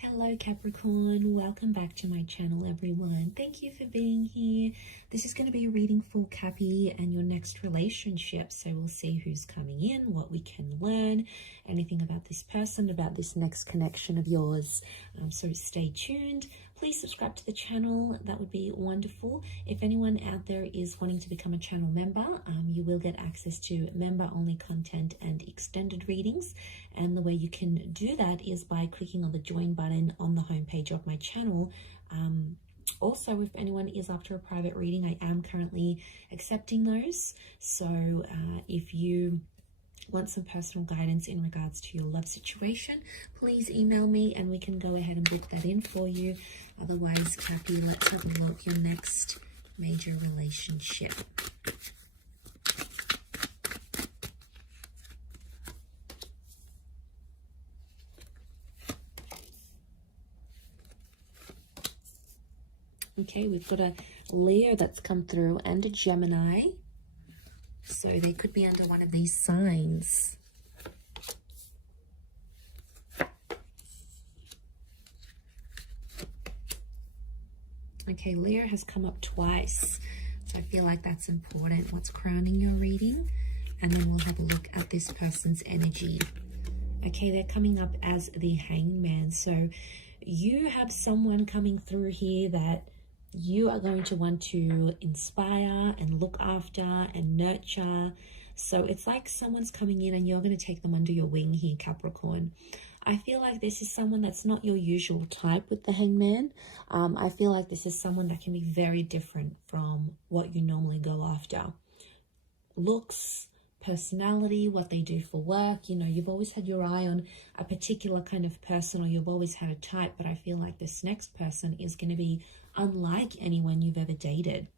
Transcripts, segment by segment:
Hello Capricorn, welcome back to my channel everyone. Thank you for being here. This is going to be a reading for Cappy and your next relationship. So we'll see who's coming in, what we can learn, anything about this person, about this next connection of yours. So stay tuned. Please subscribe to the channel. That would be wonderful. If anyone out there is wanting to become a channel member, you will get access to member-only content and extended readings. And the way you can do that is by clicking on the join button on the homepage of my channel. Also, if anyone is after a private reading, I am currently accepting those. So if you want some personal guidance in regards to your love situation, please email me and we can go ahead and book that in for you. Otherwise, Cappy, let's have a look. Your next major relationship. Okay, we've got a Leo that's come through and a Gemini. So they could be under one of these signs. Okay, Leo has come up twice. So I feel like that's important. What's crowning your reading? And then we'll have a look at this person's energy. Okay, they're coming up as the hangman. So you have someone coming through here that you are going to want to inspire and look after and nurture. So it's like someone's coming in and you're going to take them under your wing here, Capricorn. I feel like this is someone that's not your usual type with the hangman. I feel like this is someone that can be very different from what you normally go after. Looks, personality, what they do for work. You know, you've always had your eye on a particular kind of person, or you've always had a type, but I feel like this next person is going to be unlike anyone you've ever dated.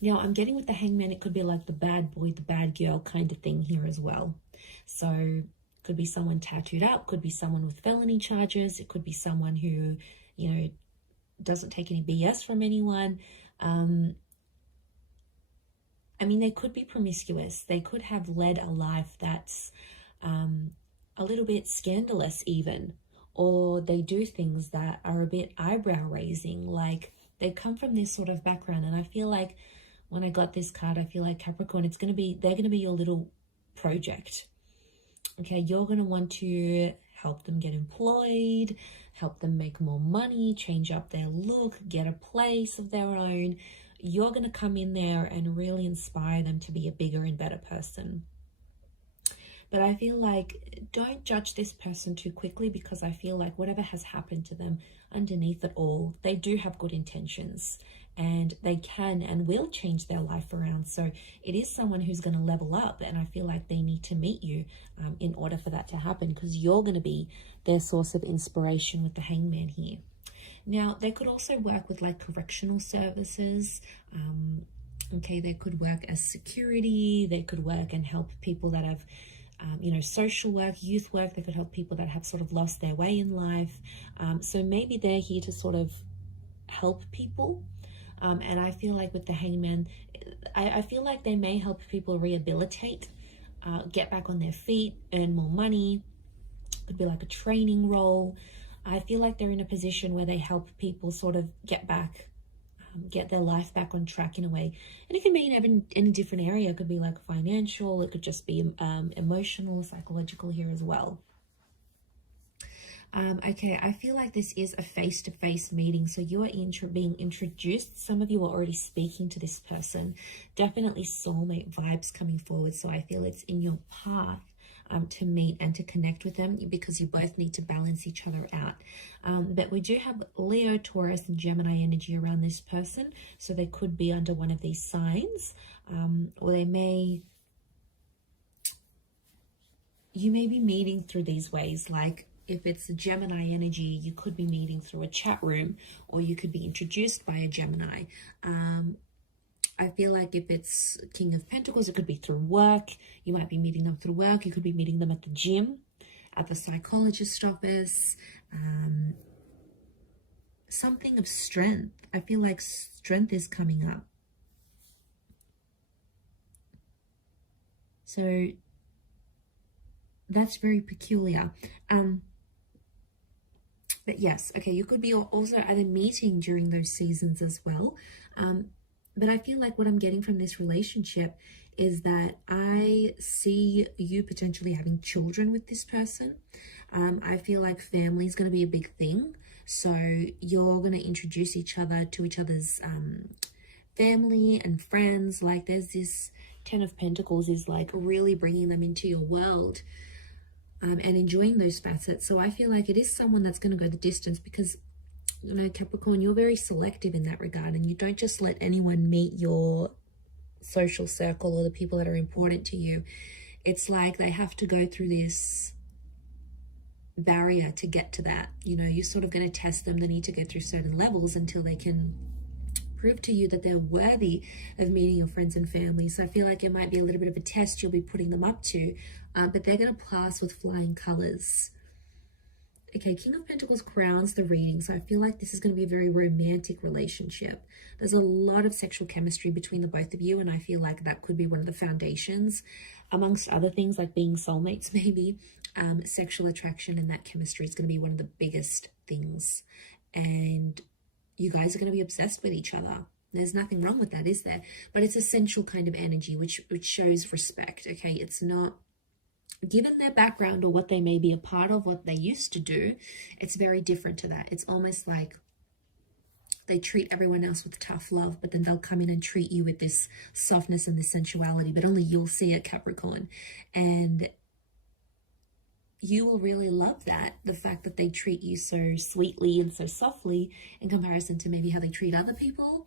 Now, I'm getting with the hangman, it could be like the bad boy, the bad girl kind of thing here as well. So could be someone tattooed up, could be someone with felony charges, it could be someone who, you know, doesn't take any BS from anyone. I mean, they could be promiscuous. They could have led a life that's a little bit scandalous even, or they do things that are a bit eyebrow raising. Like they come from this sort of background. And I feel like when I got this card, I feel like Capricorn, they're going to be your little project. Okay, you're going to want to help them get employed, help them make more money, change up their look, get a place of their own. You're going to come in there and really inspire them to be a bigger and better person. But I feel like don't judge this person too quickly, because I feel like whatever has happened to them, underneath it all, they do have good intentions and they can and will change their life around. So it is someone who's going to level up, and I feel like they need to meet you in order for that to happen, because you're going to be their source of inspiration with the hangman here. Now, they could also work with like correctional services. Okay, they could work as security. They could work and help people that have, you know, social work, youth work. They could help people that have sort of lost their way in life. So maybe they're here to sort of help people. And I feel like with the hangman, I feel like they may help people rehabilitate, get back on their feet, earn more money. Could be like a training role. I feel like they're in a position where they help people sort of get back, get their life back on track in a way. And it can be in any different area. It could be like financial, it could just be emotional, psychological here as well. Okay, I feel like this is a face-to-face meeting. So you are being introduced. Some of you are already speaking to this person. Definitely soulmate vibes coming forward. So I feel it's in your path to meet and to connect with them, because you both need to balance each other out. But we do have Leo, Taurus, and Gemini energy around this person. So they could be under one of these signs, or you may be meeting through these ways. Like if it's a Gemini energy, you could be meeting through a chat room, or you could be introduced by a Gemini. I feel like if it's King of Pentacles, it could be through work. You might be meeting them through work. You could be meeting them at the gym, at the psychologist office. Something of strength. I feel like strength is coming up. So that's very peculiar. But yes, okay, you could be also at a meeting during those seasons as well. But I feel like what I'm getting from this relationship is that I see you potentially having children with this person. I feel like family is going to be a big thing. So you're going to introduce each other to each other's family and friends. Like there's this 10 of Pentacles is like really bringing them into your world. And enjoying those facets. So I feel like it is someone that's going to go the distance because, you know, Capricorn, you're very selective in that regard, and you don't just let anyone meet your social circle or the people that are important to you. It's like they have to go through this barrier to get to that. You know, you're sort of going to test them. They need to go through certain levels until they can prove to you that they're worthy of meeting your friends and family. So I feel like it might be a little bit of a test you'll be putting them up to, but they're going to pass with flying colors. Okay, King of Pentacles crowns the reading. So I feel like this is going to be a very romantic relationship. There's a lot of sexual chemistry between the both of you, and I feel like that could be one of the foundations, amongst other things like being soulmates maybe. Sexual attraction and that chemistry is going to be one of the biggest things. And you guys are going to be obsessed with each other. There's nothing wrong with that, is there? But it's a sensual kind of energy, which shows respect, okay? It's not, given their background or what they may be a part of, what they used to do, it's very different to that. It's almost like they treat everyone else with tough love, but then they'll come in and treat you with this softness and this sensuality, but only you'll see it, Capricorn. And you will really love that, the fact that they treat you so sweetly and so softly in comparison to maybe how they treat other people.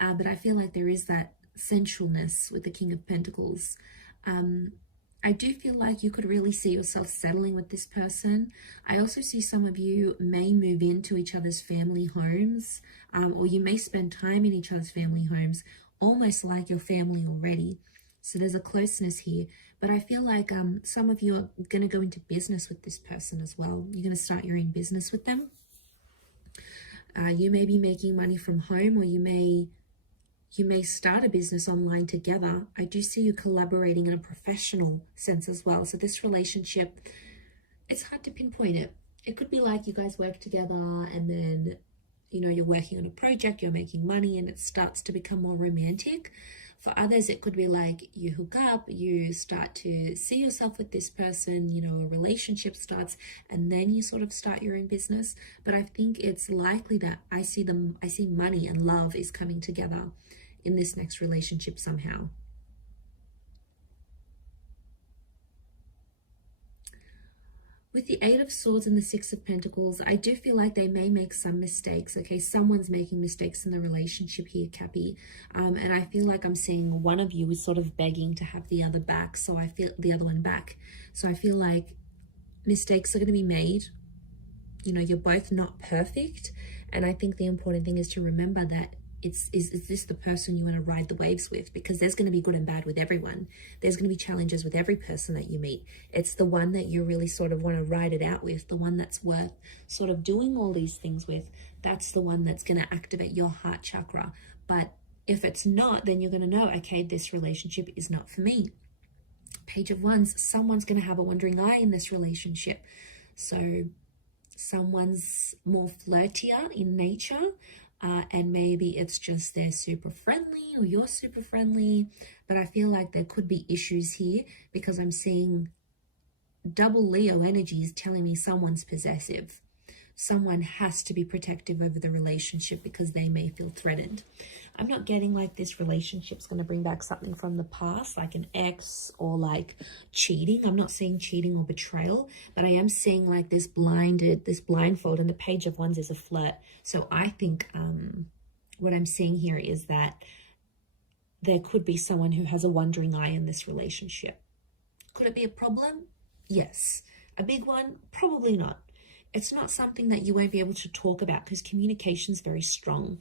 But I feel like there is that sensualness with the King of Pentacles. I do feel like you could really see yourself settling with this person. I also see some of you may move into each other's family homes, or you may spend time in each other's family homes, almost like your family already. So there's a closeness here. But I feel like some of you are going to go into business with this person as well. You're going to start your own business with them. You may be making money from home, or you may start a business online together. I do see you collaborating in a professional sense as well. So this relationship, it's hard to pinpoint it. It could be like you guys work together and then, you know, you're working on a project, you're making money, and it starts to become more romantic. For others, it could be like you hook up, you start to see yourself with this person, you know, a relationship starts, and then you sort of start your own business. But I think it's likely that I see money and love is coming together in this next relationship somehow. With the Eight of Swords and the Six of Pentacles, I do feel like they may make some mistakes. Okay, someone's making mistakes in the relationship here, Cappy. And I feel like I'm seeing one of you is sort of begging to have the other back. So I feel the other one back. So I feel like mistakes are going to be made. You know, you're both not perfect. And I think the important thing is to remember that is this the person you want to ride the waves with? Because there's going to be good and bad with everyone. There's going to be challenges with every person that you meet. It's the one that you really sort of want to ride it out with, the one that's worth sort of doing all these things with. That's the one that's going to activate your heart chakra. But if it's not, then you're going to know, okay, this relationship is not for me. Page of Wands, someone's going to have a wandering eye in this relationship. So someone's more flirtier in nature. And maybe it's just they're super friendly or you're super friendly, but I feel like there could be issues here because I'm seeing double Leo energies telling me someone's possessive. Someone has to be protective over the relationship because they may feel threatened. I'm not getting like this relationship's going to bring back something from the past, like an ex or like cheating. I'm not seeing cheating or betrayal, but I am seeing like this blindfold, and the Page of Wands is a flirt. So I think what I'm seeing here is that there could be someone who has a wandering eye in this relationship. Could it be a problem? Yes. A big one? Probably not. It's not something that you won't be able to talk about because communication is very strong.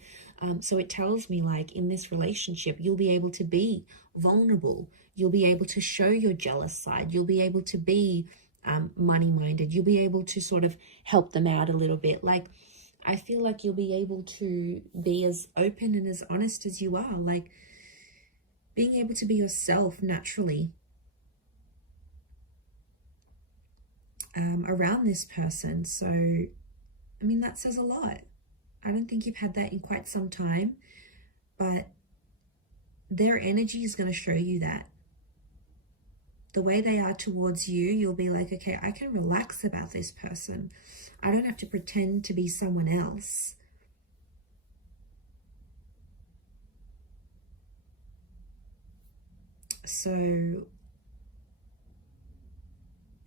So it tells me like in this relationship, you'll be able to be vulnerable. You'll be able to show your jealous side. You'll be able to be money-minded. You'll be able to sort of help them out a little bit. Like, I feel like you'll be able to be as open and as honest as you are. Like, being able to be yourself naturally around this person. So I mean, that says a lot. I don't think you've had that in quite some time, but their energy is going to show you that. The way they are towards you, you'll be like, okay, I can relax about this person. I don't have to pretend to be someone else. So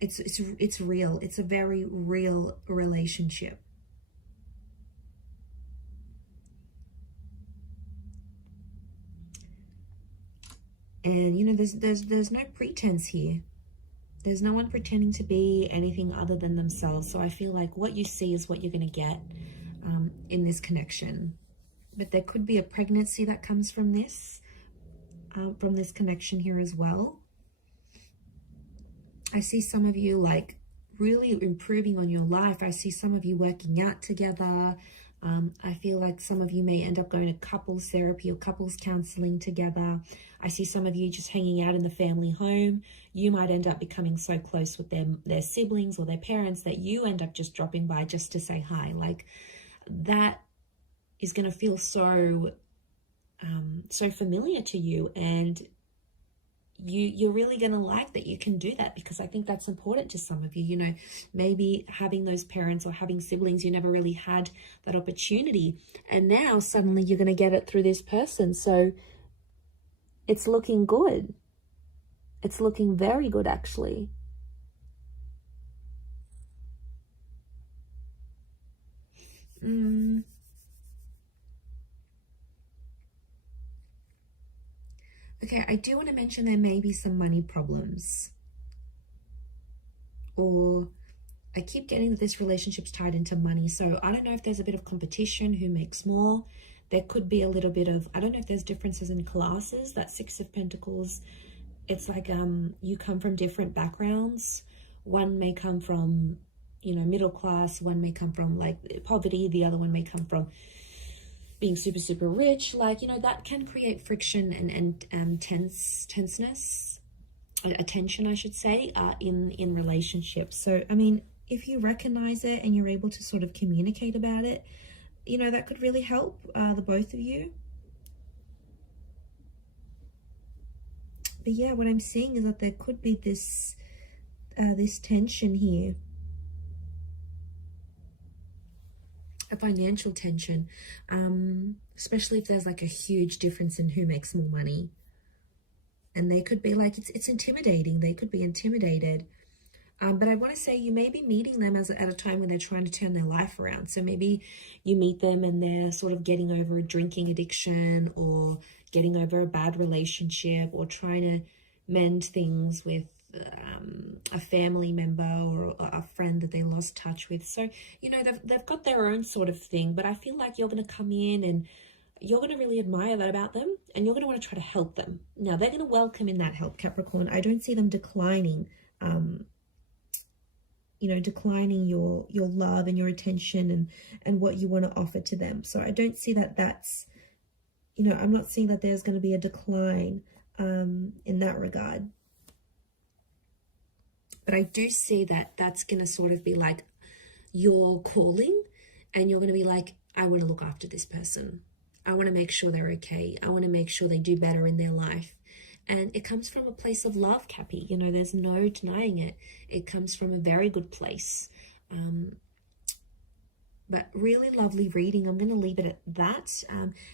it's real. It's a very real relationship. And you know, there's no pretense here. There's no one pretending to be anything other than themselves. So I feel like what you see is what you're going to get in this connection. But there could be a pregnancy that comes from this connection here as well. I see some of you like really improving on your life. I see some of you working out together. I feel like some of you may end up going to couples therapy or couples counseling together. I see some of you just hanging out in the family home. You might end up becoming so close with their siblings or their parents that you end up just dropping by just to say hi. Like, that is going to feel so familiar to you, and you're really going to like that you can do that, because I think that's important to some of you. You know, maybe having those parents or having siblings, you never really had that opportunity, and now suddenly you're going to get it through this person. So it's looking good. It's looking very good, actually. Okay, I do want to mention there may be some money problems. Or I keep getting that this relationship's tied into money. So I don't know if there's a bit of competition, who makes more. There could be a little bit of, I don't know if there's differences in classes. That Six of Pentacles, it's like you come from different backgrounds. One may come from, you know, middle class. One may come from like poverty. The other one may come from being super, super rich. Like, you know, that can create friction and tenseness, attention, I should say, in relationships. So, I mean, if you recognize it and you're able to sort of communicate about it, you know, that could really help the both of you. But yeah, what I'm seeing is that there could be this tension here, a financial tension, especially if there's like a huge difference in who makes more money. And they could be like, it's intimidating. They could be intimidated. But I want to say you may be meeting them at a time when they're trying to turn their life around. So maybe you meet them and they're sort of getting over a drinking addiction, or getting over a bad relationship, or trying to mend things with a family member or a friend that they lost touch with. So, you know, they've got their own sort of thing, but I feel like you're going to come in and you're going to really admire that about them, and you're going to want to try to help them. Now, they're going to welcome in that help, Capricorn. I don't see them declining, you know, declining your love and your attention and what you want to offer to them. So I don't see that that's, you know, I'm not seeing that there's going to be a decline in that regard. But I do see that that's going to sort of be like your calling, and you're going to be like, I want to look after this person. I want to make sure they're okay. I want to make sure they do better in their life. And it comes from a place of love, Cappy. You know, there's no denying it. It comes from a very good place. But really lovely reading. I'm going to leave it at that.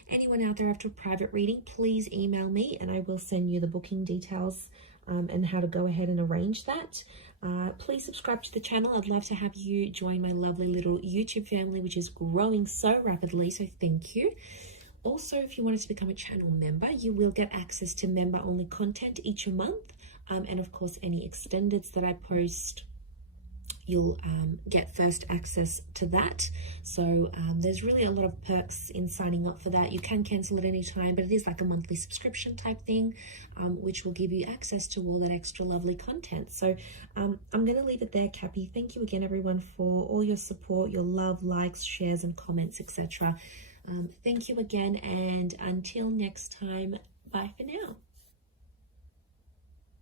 Anyone out there after a private reading, please email me and I will send you the booking details and how to go ahead and arrange that. Please subscribe to the channel. I'd love to have you join my lovely little YouTube family, which is growing so rapidly. So thank you. Also, if you wanted to become a channel member, you will get access to member-only content each month. And of course, any extendeds that I post, you'll get first access to that. So there's really a lot of perks in signing up for that. You can cancel at any time, but it is like a monthly subscription type thing, which will give you access to all that extra lovely content. So I'm going to leave it there, Cappy. Thank you again, everyone, for all your support, your love, likes, shares, and comments, etc. Thank you again, and until next time, bye for now.